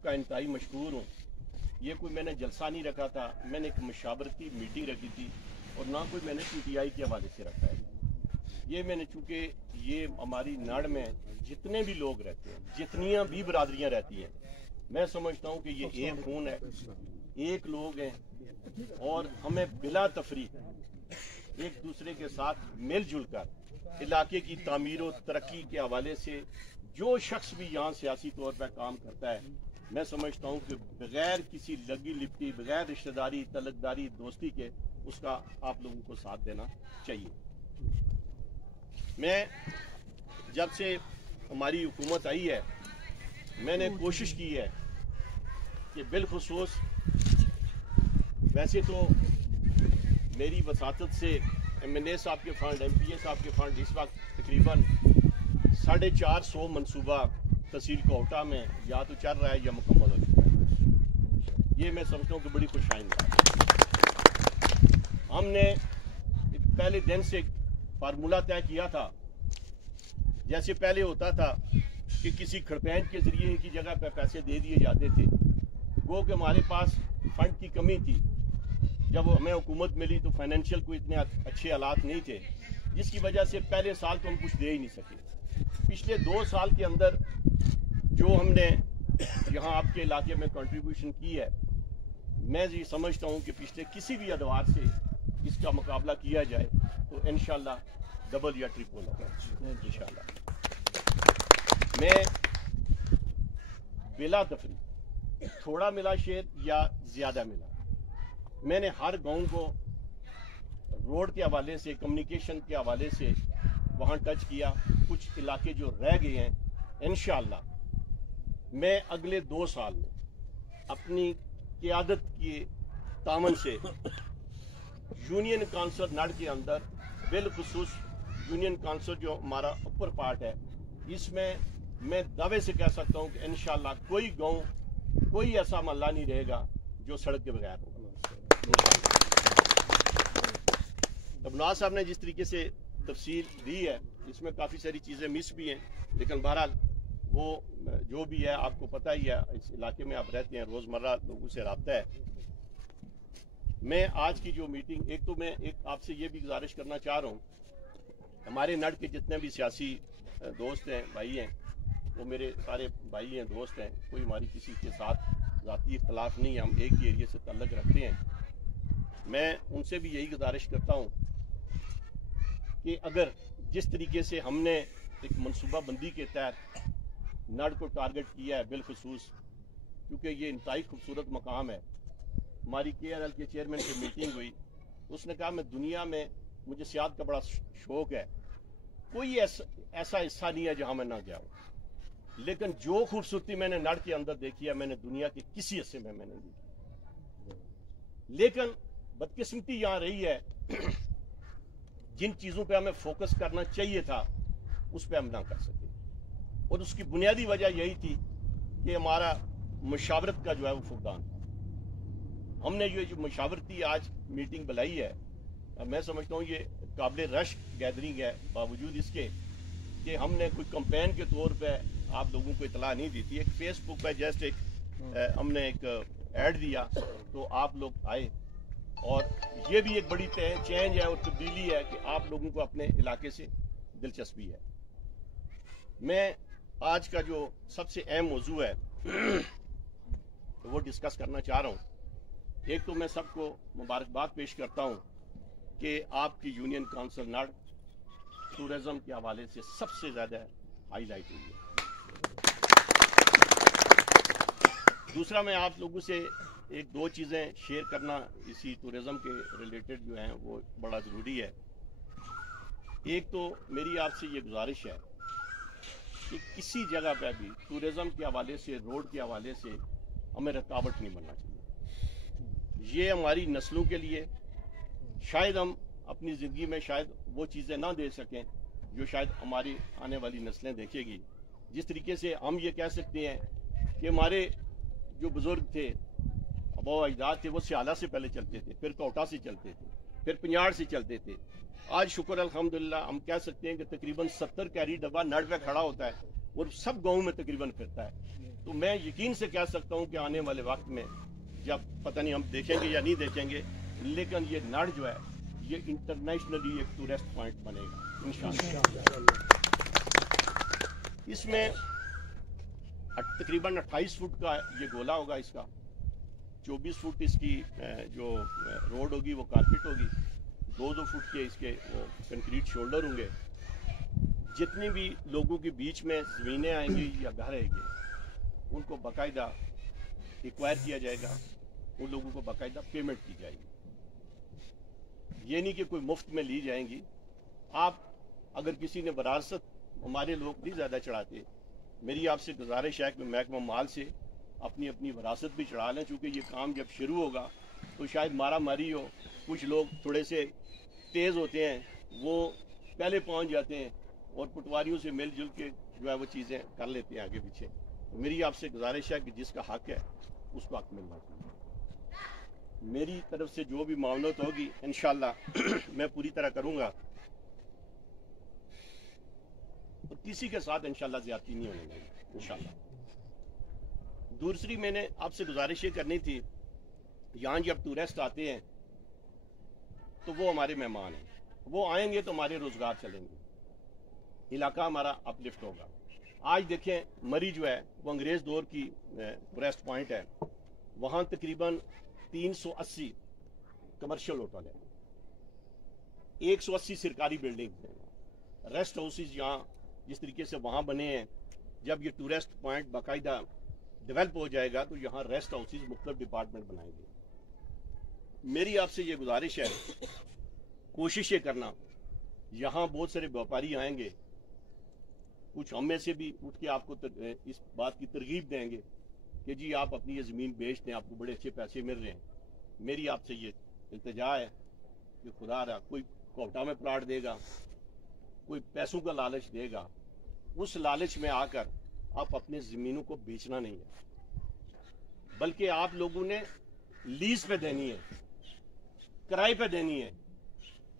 آپ کا انتہائی مشکور ہوں. یہ کوئی میں نے جلسہ نہیں رکھا تھا, میں نے ایک مشاورتی میٹنگ رکھی تھی, اور نہ کوئی میں نے پی ٹی آئی کے حوالے سے رکھا ہے. یہ میں نے چونکہ یہ ہماری ناڑ میں جتنے بھی لوگ رہتے ہیں, جتنیاں بھی برادریاں رہتی ہیں, میں سمجھتا ہوں کہ یہ ایک خون ہے, ایک لوگ ہیں, اور ہمیں بلا تفریق ایک دوسرے کے ساتھ مل جل کر علاقے کی تعمیر و ترقی کے حوالے سے جو شخص بھی یہاں سیاسی طور پر کام کرتا ہے, میں سمجھتا ہوں کہ بغیر کسی لگی لپٹی, بغیر رشتہ داری, تعلقداری, دوستی کے اس کا آپ لوگوں کو ساتھ دینا چاہیے. میں جب سے ہماری حکومت آئی ہے, میں نے کوشش کی ہے کہ بالخصوص ویسے تو میری وساطت سے ایم این اے صاحب کے فنڈ, ایم پی اے صاحب کے فنڈ اس وقت تقریباً 450 منصوبہ تحصیل کوٹا میں یا تو چل رہا ہے یا مکمل ہو چکا ہے. یہ میں سمجھتا ہوں کہ بڑی خوش آئندہ ہے. ہم نے پہلے دن سے فارمولہ طے کیا تھا. جیسے پہلے ہوتا تھا کہ کسی کھڑپینٹ کے ذریعے کی جگہ پہ پیسے دے دیے جاتے تھے, وہ کہ ہمارے پاس فنڈ کی کمی تھی. جب ہمیں حکومت ملی تو فائنینشیل کوئی اتنے اچھے حالات نہیں تھے, جس کی وجہ سے پہلے سال تو ہم کچھ دے ہی نہیں سکے. پچھلے 2 سال کے اندر جو ہم نے یہاں آپ کے علاقے میں کنٹریبیوشن کی ہے, میں یہ سمجھتا ہوں کہ پچھلے کسی بھی ادوار سے اس کا مقابلہ کیا جائے تو انشاءاللہ ڈبل یا ٹرپل ہوگا انشاءاللہ. میں بلا تفریق تھوڑا ملا شیر یا زیادہ ملا, میں نے ہر گاؤں کو روڈ کے حوالے سے, کمیونیکیشن کے حوالے سے وہاں ٹچ کیا. کچھ علاقے جو رہ گئے ہیں انشاءاللہ میں اگلے 2 سال میں اپنی قیادت کی تعاون سے یونین کونسل نڑ کے اندر, بالخصوص یونین کونسل جو ہمارا اپر پارٹ ہے, اس میں میں دعوے سے کہہ سکتا ہوں کہ انشاءاللہ کوئی گاؤں, کوئی ایسا محلہ نہیں رہے گا جو سڑک کے بغیر ہوگا. اب نواز صاحب نے جس طریقے سے تفصیل دی ہے, اس میں کافی ساری چیزیں مس بھی ہیں, لیکن بہرحال وہ جو بھی ہے آپ کو پتہ ہی ہے, اس علاقے میں آپ رہتے ہیں, روزمرہ لوگوں سے رابطہ ہے. میں آج کی جو میٹنگ, ایک تو میں آپ سے یہ بھی گزارش کرنا چاہ رہا ہوں, ہمارے نڑ کے جتنے بھی سیاسی دوست ہیں, بھائی ہیں, وہ میرے سارے بھائی ہیں, دوست ہیں, کوئی ہماری کسی کے ساتھ ذاتی اختلاف نہیں ہے, ہم ایک ہی ایریے سے تعلق رکھتے ہیں. میں ان سے بھی یہی گزارش کرتا ہوں کہ اگر جس طریقے سے ہم نے ایک منصوبہ بندی کے تحت نڑ کو ٹارگٹ کیا ہے, بالخصوص کیونکہ یہ انتہائی خوبصورت مقام ہے. ہماری کے آر ایل کے چیئرمین سے میٹنگ ہوئی, اس نے کہا میں دنیا میں, مجھے سیاحت کا بڑا شوق ہے, کوئی ایسا حصہ نہیں ہے جہاں میں نہ گیا ہوں, لیکن جو خوبصورتی میں نے نڑ کے اندر دیکھی ہے میں نے دنیا کے کسی حصے میں نہیں دیکھی. لیکن بدقسمتی یہاں رہی ہے, جن چیزوں پہ ہمیں فوکس کرنا چاہیے تھا اس پہ ہم نہ کر سکے, اور اس کی بنیادی وجہ یہی تھی کہ ہمارا مشاورت کا جو ہے وہ فقدان تھا. ہم نے یہ جو مشاورتی آج میٹنگ بلائی ہے, میں سمجھتا ہوں یہ قابل رشک گیدرنگ ہے, باوجود اس کے کہ ہم نے کوئی کمپین کے طور پہ آپ لوگوں کو اطلاع نہیں دی تھی. ایک فیس بک پہ جسٹ ایک ہم نے ایک ایڈ دیا تو آپ لوگ آئے, اور یہ بھی ایک بڑی چینج ہے اور تبدیلی ہے کہ آپ لوگوں کو اپنے علاقے سے دلچسپی ہے. میں آج کا جو سب سے اہم موضوع ہے وہ ڈسکس کرنا چاہ رہا ہوں. ایک تو میں سب کو مبارکباد پیش کرتا ہوں کہ آپ کی یونین کونسل نڑ ٹورزم کے حوالے سے سب سے زیادہ ہائی لائٹ ہوئی ہے. دوسرا, میں آپ لوگوں سے 1-2 چیزیں شیئر کرنا اسی ٹورزم کے ریلیٹڈ جو ہیں وہ بڑا ضروری ہے. ایک تو میری آپ سے یہ گزارش ہے کہ کسی جگہ پہ بھی ٹورزم کے حوالے سے, روڈ کے حوالے سے ہمیں رکاوٹ نہیں بننا چاہیے. یہ ہماری نسلوں کے لیے, شاید ہم اپنی زندگی میں شاید وہ چیزیں نہ دے سکیں جو شاید ہماری آنے والی نسلیں دیکھے گی. جس طریقے سے ہم یہ کہہ سکتے ہیں کہ ہمارے جو بزرگ تھے, آبا و اجداد تھے, وہ سیالہ سے پہلے چلتے تھے, پھر کوٹا سے چلتے تھے, پھر پنجاڑ سے چلتے تھے. آج شکر الحمدللہ ہم کہہ سکتے ہیں کہ تقریباً 70 کیری ڈبہ نڑ پہ کھڑا ہوتا ہے اور سب گاؤں میں تقریباً پھرتا ہے. تو میں یقین سے کہہ سکتا ہوں کہ آنے والے وقت میں جب پتہ نہیں ہم دیکھیں گے یا نہیں دیکھیں گے، لیکن یہ نڑ جو ہے یہ انٹرنیشنلی ایک ٹورسٹ پوائنٹ بنے گا انشاءاللہ۔ اس میں تقریباً 28 فٹ کا یہ گولا ہوگا، اس کا 24 فٹ اس کی جو روڈ ہوگی وہ کارپیٹ ہوگی، 2 فٹ کے اس کے وہ کنکریٹ شولڈر ہوں گے۔ جتنی بھی لوگوں کے بیچ میں زمینیں آئیں گی یا گھر آئیں گے ان کو باقاعدہ ایکوائر کیا جائے گا، ان لوگوں کو باقاعدہ پیمنٹ کی جائے گی، یہ نہیں کہ کوئی مفت میں لی جائیں گی۔ آپ اگر کسی نے وراثت، ہمارے لوگ نہیں زیادہ چڑھاتے، میری آپ سے گزارش ہے کہ محکمہ مال سے اپنی اپنی وراثت بھی چڑھا لیں، چونکہ یہ کام جب شروع ہوگا تو شاید مارا ماری ہو، کچھ لوگ تھوڑے سے تیز ہوتے ہیں، وہ پہلے پہنچ جاتے ہیں اور پٹواریوں سے مل جل کے جو ہے وہ چیزیں کر لیتے ہیں آگے پیچھے۔ میری آپ سے گزارش ہے کہ جس کا حق ہے اس کو حق ملنا چاہیے۔ میری طرف سے جو بھی معاونت ہوگی انشاءاللہ میں پوری طرح کروں گا، اور کسی کے ساتھ انشاءاللہ زیادتی نہیں ہونے گی انشاءاللہ۔ دوسری میں نے آپ سے گزارش یہ کرنی تھی، یہاں جب ٹورسٹ آتے ہیں تو وہ ہمارے مہمان ہیں، وہ آئیں گے تو ہمارے روزگار چلیں گے، علاقہ ہمارا اپ لفٹ ہوگا۔ آج دیکھیں مری جو ہے وہ انگریز دور کی ٹورسٹ پوائنٹ ہے، وہاں تقریباً 380 کمرشل ہوٹل ہے، 180 سرکاری بلڈنگ ہیں، ریسٹ ہاؤسز یہاں جس طریقے سے وہاں بنے ہیں۔ جب یہ ٹورسٹ پوائنٹ باقاعدہ ڈیولپ ہو جائے گا تو یہاں ریسٹ ہاؤسز مختلف ڈپارٹمنٹ بنائیں گے۔ میری آپ سے یہ گزارش ہے، کوشش یہ کرنا، یہاں بہت سارے بیوپاری آئیں گے، کچھ ہم میں سے بھی اٹھ کے آپ کو اس بات کی ترغیب دیں گے کہ جی آپ اپنی یہ زمین بیچ دیں، آپ کو بڑے اچھے پیسے مل رہے ہیں۔ میری آپ سے یہ التجا ہے کہ خدا رہا کوئی کوٹا میں پلاٹ دے گا، کوئی پیسوں کا لالچ دے گا، اس لالچ میں آ کر آپ اپنے زمینوں کو بیچنا نہیں ہے، بلکہ آپ لوگوں نے لیز پہ دینی ہے، کرائے پہ دینی ہے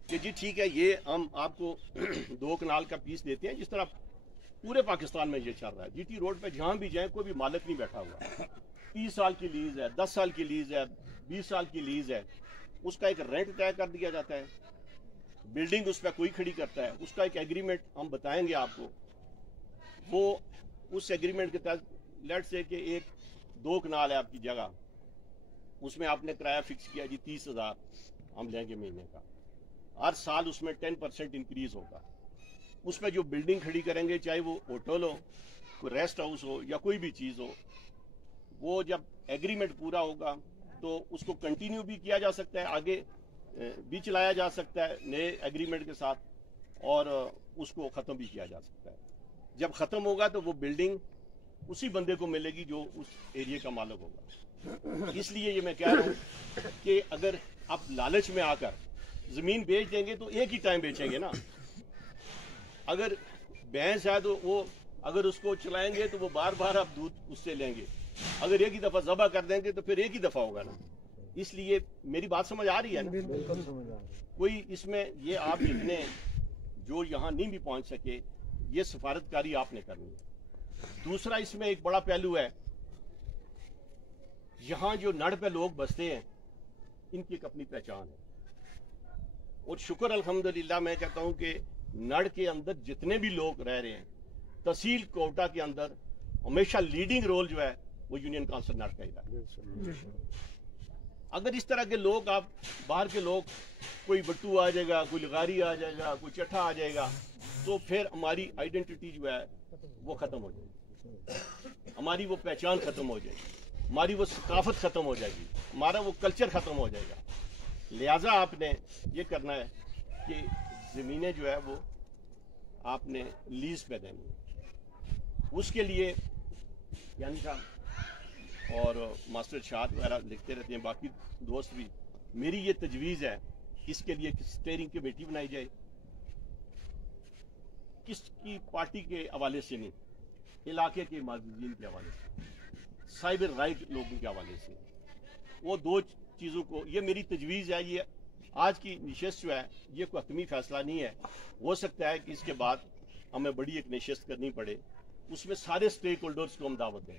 کہ جی ٹھیک ہے یہ ہم آپ کو 2 کنال کا پیس دیتے ہیں، جس طرح پورے پاکستان میں یہ چل رہا ہے۔ جی ٹی روڈ پہ جہاں بھی جائیں کوئی بھی مالک نہیں بیٹھا ہوا، 30 سال کی لیز ہے، 10 سال کی لیز ہے، 20 سال کی لیز ہے، اس کا ایک رینٹ طے کر دیا جاتا ہے، بلڈنگ اس پہ کوئی کھڑی کرتا ہے، اس کا ایک ایگریمنٹ ہم بتائیں گے آپ کو، وہ اس ایگریمنٹ کے تحت لیٹ سے کہ 1-2 کنال ہے آپ کی جگہ، اس میں آپ نے کرایہ فکس کیا جی 30,000 ہم لیں گے مہینے کا، ہر سال اس میں 10% انکریز ہوگا، اس میں جو بلڈنگ کھڑی کریں گے چاہے وہ ہوٹل ہو، کوئی ریسٹ ہاؤس ہو یا کوئی بھی چیز ہو، وہ جب ایگریمنٹ پورا ہوگا تو اس کو کنٹینیو بھی کیا جا سکتا ہے، آگے بھی چلایا جا سکتا ہے نئے ایگریمنٹ کے ساتھ، اور اس کو ختم بھی کیا جا سکتا ہے۔ جب ختم ہوگا تو وہ بلڈنگ اسی بندے کو ملے گی جو اس ایریے کا مالک ہوگا۔ اس لیے یہ میں کہہ رہا ہوں کہ اگر آپ لالچ میں آ کر زمین بیچ دیں گے تو ایک ہی ٹائم بیچیں گے نا، اگر بھینس ہے تو وہ اگر اس کو چلائیں گے تو وہ بار بار آپ دودھ اس سے لیں گے، اگر ایک ہی دفعہ ذبح کر دیں گے تو پھر ایک ہی دفعہ ہوگا نا۔ اس لیے میری بات سمجھ آ رہی ہے نا؟ بالکل سمجھ آ رہی ہے۔ کوئی اس میں یہ آپ جتنے جو یہاں نہیں بھی پہنچ سکے یہ سفارتکاری آپ نے کرنی ہے۔ دوسرا اس میں ایک بڑا پہلو ہے، یہاں جو نڑ پہ لوگ بستے ہیں ان کی ایک اپنی پہچان ہے، اور شکر الحمدللہ میں کہتا ہوں کہ نڑ کے اندر جتنے بھی لوگ رہ رہے ہیں، تحصیل کوٹا کے اندر ہمیشہ لیڈنگ رول جو ہے وہ یونین کونسل نڑ کا ہی رہا ہے۔ اگر اس طرح کے لوگ، آپ باہر کے لوگ، کوئی بٹو آ جائے گا، کوئی لغاری آ جائے گا، کوئی چٹھا آ جائے گا، تو پھر ہماری آئیڈینٹی جو ہے وہ ختم ہو جائے گی، ہماری وہ پہچان ختم ہو جائے گی، ہماری وہ ثقافت ختم ہو جائے گی، ہمارا وہ کلچر ختم ہو جائے گا۔ لہٰذا آپ نے یہ کرنا ہے کہ زمینیں جو ہے وہ آپ نے لیز پہ دینی ہے۔ اس کے لیے یعنی صاحب اور ماسٹر ارشاد وغیرہ لکھتے رہتے ہیں، باقی دوست بھی، میری یہ تجویز ہے اس کے لیے اسٹیئرنگ کمیٹی بنائی جائے، کس کی پارٹی کے حوالے سے نہیں، علاقے کے معززین کے حوالے سے، سائبر رائٹ لوگوں کے حوالے سے، وہ 2 چیزوں کو، یہ میری تجویز ہے۔ یہ آج کی نشست جو ہے یہ کوئی حتمی فیصلہ نہیں ہے، ہو سکتا ہے کہ اس کے بعد ہمیں بڑی ایک نشست کرنی پڑے، اس میں سارے سٹیک ہولڈرز کو ہم دعوت دیں،